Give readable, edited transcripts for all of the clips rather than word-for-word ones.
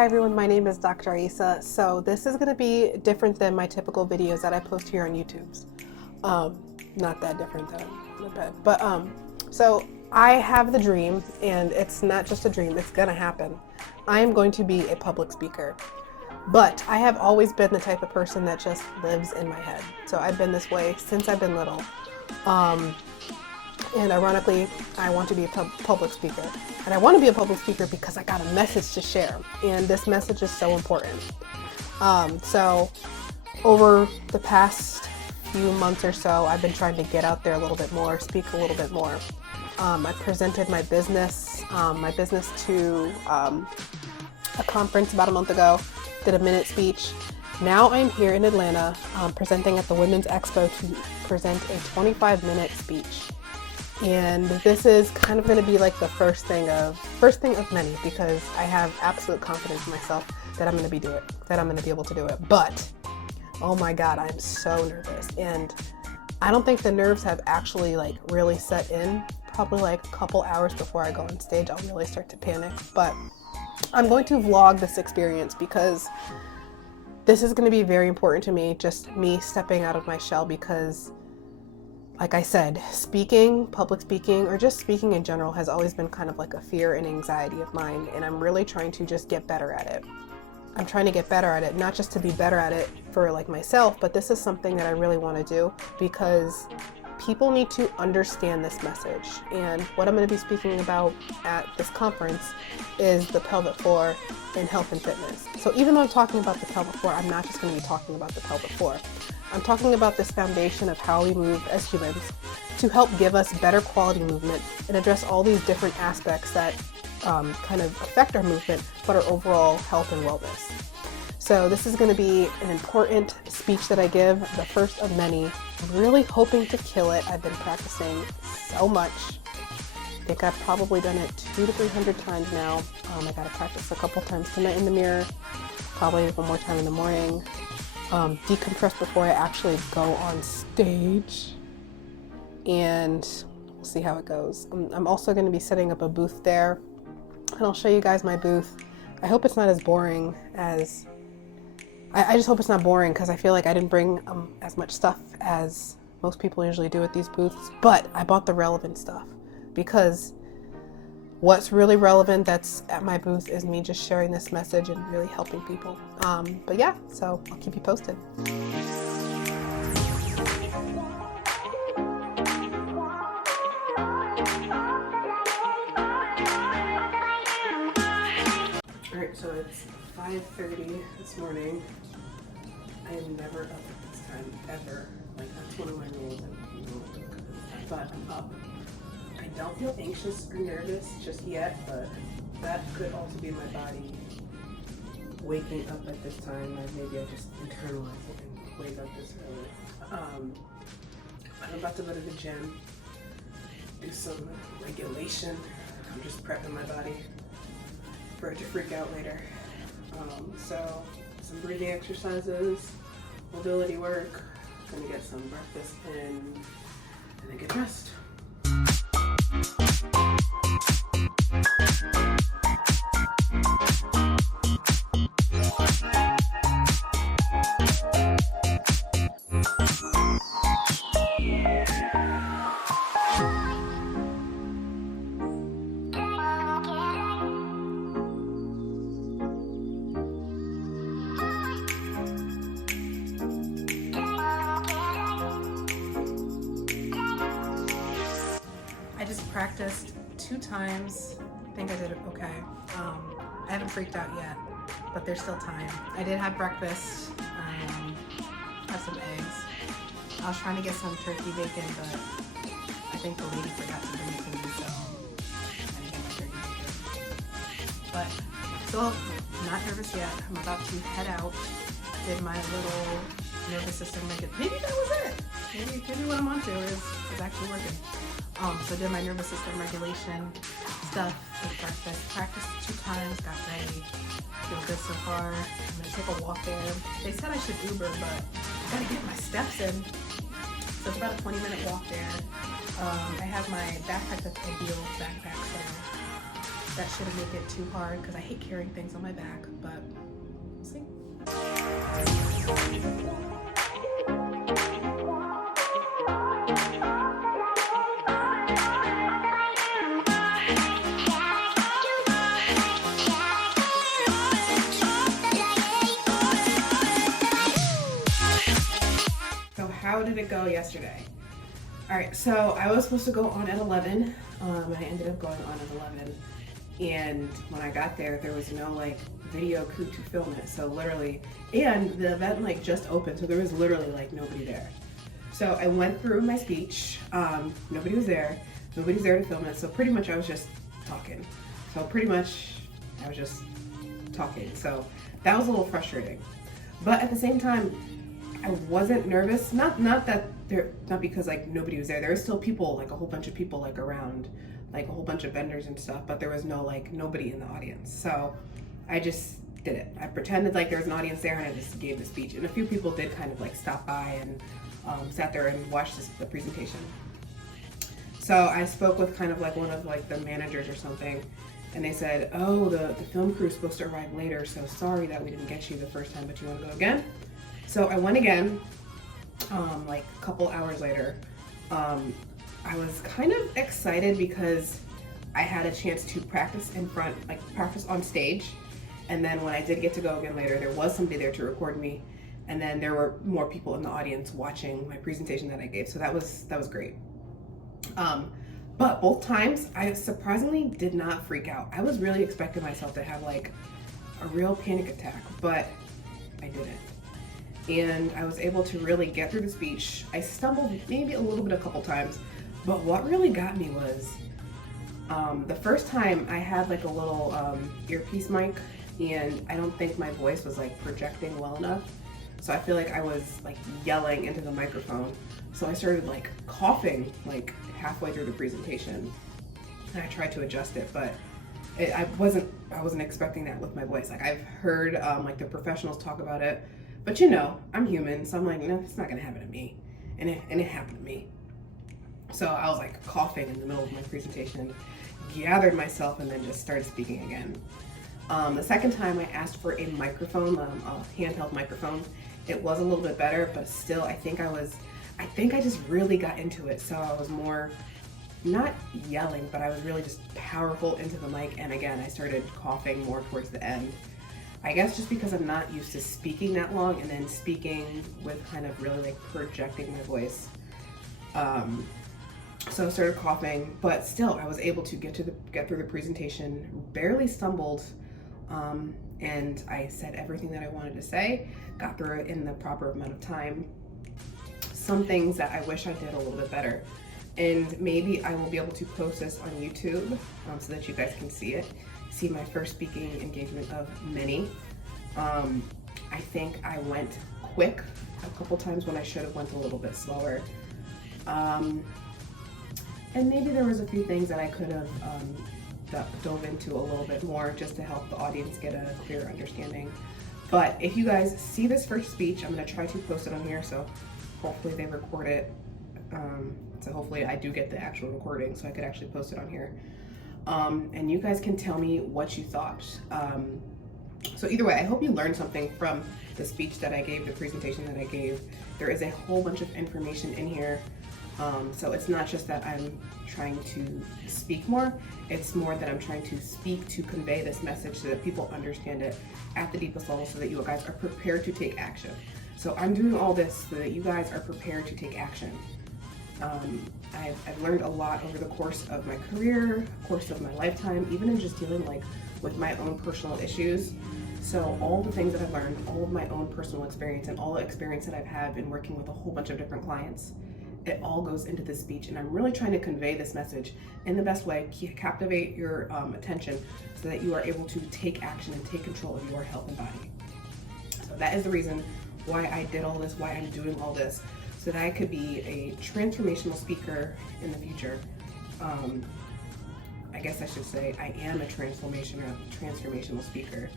Hi everyone, my name is Dr. Aissa. So this is going to be different than my typical videos that I post here on YouTube. Not that different though, not bad. But so I have the dream, and it's not just a dream, it's going to happen. I am going to be a public speaker. But I have always been the type of person that just lives in my head. So I've been this way since I've been little. And ironically, I want to be a public speaker. And I want to be a public speaker because I got a message to share. And this message is so important. So over the past few months or so, I've been trying to get out there a little bit more, speak a little bit more. I presented my business to a conference about a month ago, did a minute speech. Now I'm here in Atlanta presenting at the Women's Expo to present a 25-minute speech. And this is kind of going to be like the first thing of many, because I have absolute confidence in myself that I'm going to be able to do it. But oh my God, I'm so nervous, and I don't think the nerves have actually like really set in. Probably like a couple hours before I go on stage, I'll really start to panic. But I'm going to vlog this experience because this is going to be very important to me, just me stepping out of my shell, because like I said, speaking, public speaking, or just speaking in general has always been kind of like a fear and anxiety of mine, and I'm really trying to just get better at it. I'm trying to get better at it, not just to be better at it for like myself, but this is something that I really want to do because people need to understand this message. And what I'm going to be speaking about at this conference is the pelvic floor in health and fitness. So even though I'm talking about the pelvic floor, I'm not just going to be talking about the pelvic floor. I'm talking about this foundation of how we move as humans to help give us better quality movement and address all these different aspects that kind of affect our movement, but our overall health and wellness. So this is going to be an important speech that I give, the first of many. I'm really hoping to kill it. I've been practicing so much. I think I've probably done it 200 to 300 times now. I got to practice a couple times tonight in the mirror, probably one more time in the morning. Decompress before I actually go on stage, and we'll see how it goes. I'm also going to be setting up a booth there, and I'll show you guys my booth. I hope it's not as boring as I just hope it's not boring, because I feel like I didn't bring as much stuff as most people usually do at these booths, but I bought the relevant stuff, because what's really relevant that's at my booth is me just sharing this message and really helping people. But yeah, so I'll keep you posted. Alright, so it's 5:30 this morning. I am never up at this time, ever. Like, that's one of my rules, but I'm up. I don't feel anxious or nervous just yet, but that could also be my body waking up at this time, or maybe I just internalize it and wake up this early. I'm about to go to the gym, do some regulation. I'm just prepping my body for it to freak out later. So some breathing exercises, mobility work, gonna get some breakfast and then get dressed. I just practiced 2 times. I think I did it okay. I haven't freaked out yet, but there's still time. I did have breakfast, have some eggs. I was trying to get some turkey bacon, but I think the lady forgot to bring it to me, so I didn't get my turkey bacon. But still not nervous yet. I'm about to head out. Did my little nervous system regulation. Maybe that was it. Maybe what I'm onto is actually working. So did my nervous system regulation stuff with breakfast. Practiced 2 times, got ready. Feel good so far. I'm gonna take a walk there. They said I should Uber, but I gotta get my steps in. So it's about a 20-minute walk there. I have my backpack, that's a Ideal backpack, so That shouldn't make it too hard because I hate carrying things on my back, but we'll see. So how did it go yesterday? All right, so I was supposed to go on at 11. I ended up going on at 11. And when I got there, there was no like video crew to film it. So literally, and the event like just opened, so there was literally like nobody there. So I went through my speech. Nobody was there. Nobody's there to film it. So pretty much I was just talking. So that was a little frustrating. But at the same time, I wasn't nervous. Not because like nobody was there. There were still people, like a whole bunch of people like around, like a whole bunch of vendors and stuff, but there was nobody in the audience. So I just did it. I pretended like there was an audience there and I just gave the speech. And a few people did kind of like stop by and sat there and watched the presentation. So I spoke with kind of like one of like the managers or something, and they said, oh, the film crew is supposed to arrive later, so sorry that we didn't get you the first time, but you want to go again? So I went again, like a couple hours later. I was kind of excited because I had a chance to practice practice on stage. And then when I did get to go again later, there was somebody there to record me. And then there were more people in the audience watching my presentation that I gave. So that was great. But both times I surprisingly did not freak out. I was really expecting myself to have like a real panic attack, but I didn't. And I was able to really get through the speech. I stumbled maybe a little bit a couple times, but what really got me was the first time I had like a little earpiece mic, and I don't think my voice was like projecting well enough. So I feel like I was like yelling into the microphone. So I started like coughing like halfway through the presentation, and I tried to adjust it, but I wasn't expecting that with my voice. Like I've heard like the professionals talk about it, but you know, I'm human, so I'm like, no, it's not gonna happen to me. And it happened to me. So I was like coughing in the middle of my presentation, gathered myself, and then just started speaking again. The second time I asked for a microphone, a handheld microphone. It was a little bit better, but still I think I just really got into it. So I was more, not yelling, but I was really just powerful into the mic. And again, I started coughing more towards the end. I guess just because I'm not used to speaking that long and then speaking with kind of really like projecting my voice. So I started coughing, but still I was able to get through the presentation, barely stumbled, and I said everything that I wanted to say, got through it in the proper amount of time. Some things that I wish I did a little bit better, and maybe I will be able to post this on YouTube so that you guys can see it. See my first speaking engagement of many. I think I went quick a couple times when I should have went a little bit slower. And maybe there was a few things that I could have dove into a little bit more just to help the audience get a clear understanding. But if you guys see this first speech, I'm going to try to post it on here, so hopefully they record it. So hopefully I do get the actual recording so I could actually post it on here. And you guys can tell me what you thought. So either way, I hope you learned something from the speech that I gave, the presentation that I gave. There is a whole bunch of information in here. So it's not just that I'm trying to speak more, it's more that I'm trying to speak to convey this message so that people understand it at the deepest level so that you guys are prepared to take action. So I'm doing all this so that you guys are prepared to take action. I've learned a lot over the course of my career, course of my lifetime, even in just dealing like with my own personal issues. So all the things that I've learned, all of my own personal experience and all the experience that I've had in working with a whole bunch of different clients, it all goes into this speech, and I'm really trying to convey this message in the best way, captivate your attention so that you are able to take action and take control of your health and body. So that is the reason why I did all this, why I'm doing all this, so that I could be a transformational speaker in the future. I guess I should say I am a transformational speaker,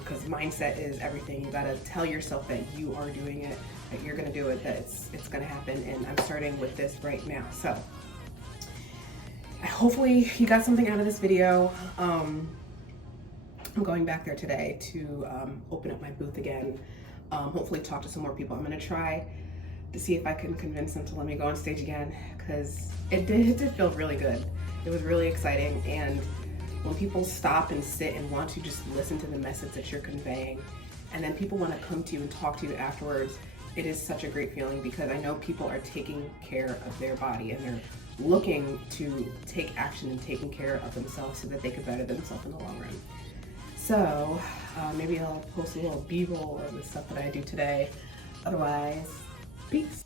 because mindset is everything. You gotta tell yourself that you are doing it, that you're gonna do it, that it's gonna happen, and I'm starting with this right now. So hopefully you got something out of this video. I'm going back there today to open up my booth again. Hopefully talk to some more people. I'm gonna try to see if I can convince them to let me go on stage again, because it did feel really good. It was really exciting, and when people stop and sit and want to just listen to the message that you're conveying, and then people want to come to you and talk to you afterwards, it is such a great feeling, because I know people are taking care of their body and they're looking to take action and taking care of themselves so that they can better themselves in the long run. So maybe I'll post a little b-roll of the stuff that I do today. Otherwise, peace.